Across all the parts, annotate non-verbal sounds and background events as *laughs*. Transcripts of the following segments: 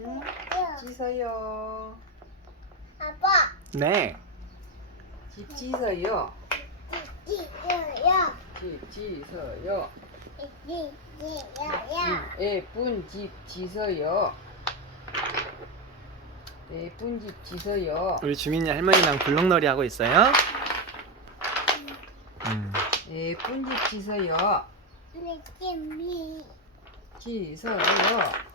응? 찢어요. 아빠, 네. 집 찢어요. 찌찌야, 집 찢어요. 찌찌야, 예쁜 집 찢어요. 예쁜 집 찢어요. 우리 주민이 할머니랑 블록놀이 하고 있어요. 음. 예쁜 집 찢어요. 느낌이 찢어요.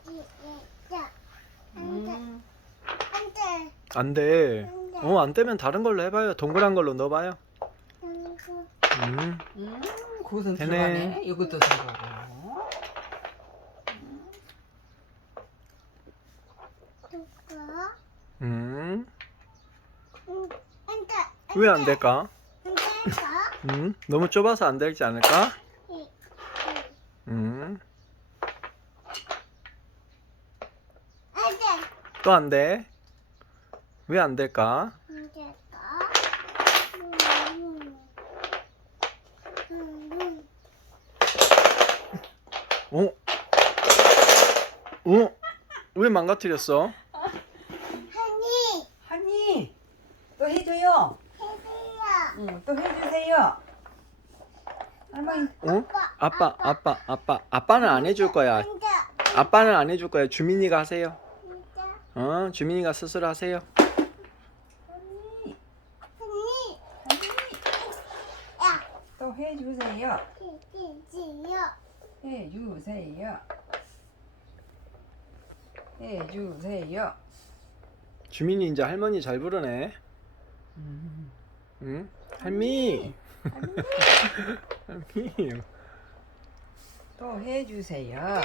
안돼, 안 돼. 어, 안 되면 다른 걸로 해봐요. 동그란 걸로 넣어봐요. 음. 음, 그것은 되네. 들어가네. 이것도 들어가고. 음. 왜 안 될까? 음. 너무 좁아서 안 되지 않을까? 음. 또 안 돼. 왜안 될까? 어? 어? 왜 망가뜨렸어? 하니, 하니, 또 해줘요. 해주야. 응, 또 해주세요. 할머니, 어? 아빠, 아빠, 아빠. 아빠는 안 해줄 거야. 아빠는 안 해줄 거야. 주민이가 하세요. 어, 주민이가 스스로 하세요. 하니, 언니, 하니, 야, 또 해주세요. 해주세요. 해주세요. 주민이 이제 할머니 잘 부르네. 음, 응? 할미. 할미. *laughs* 또 해주세요.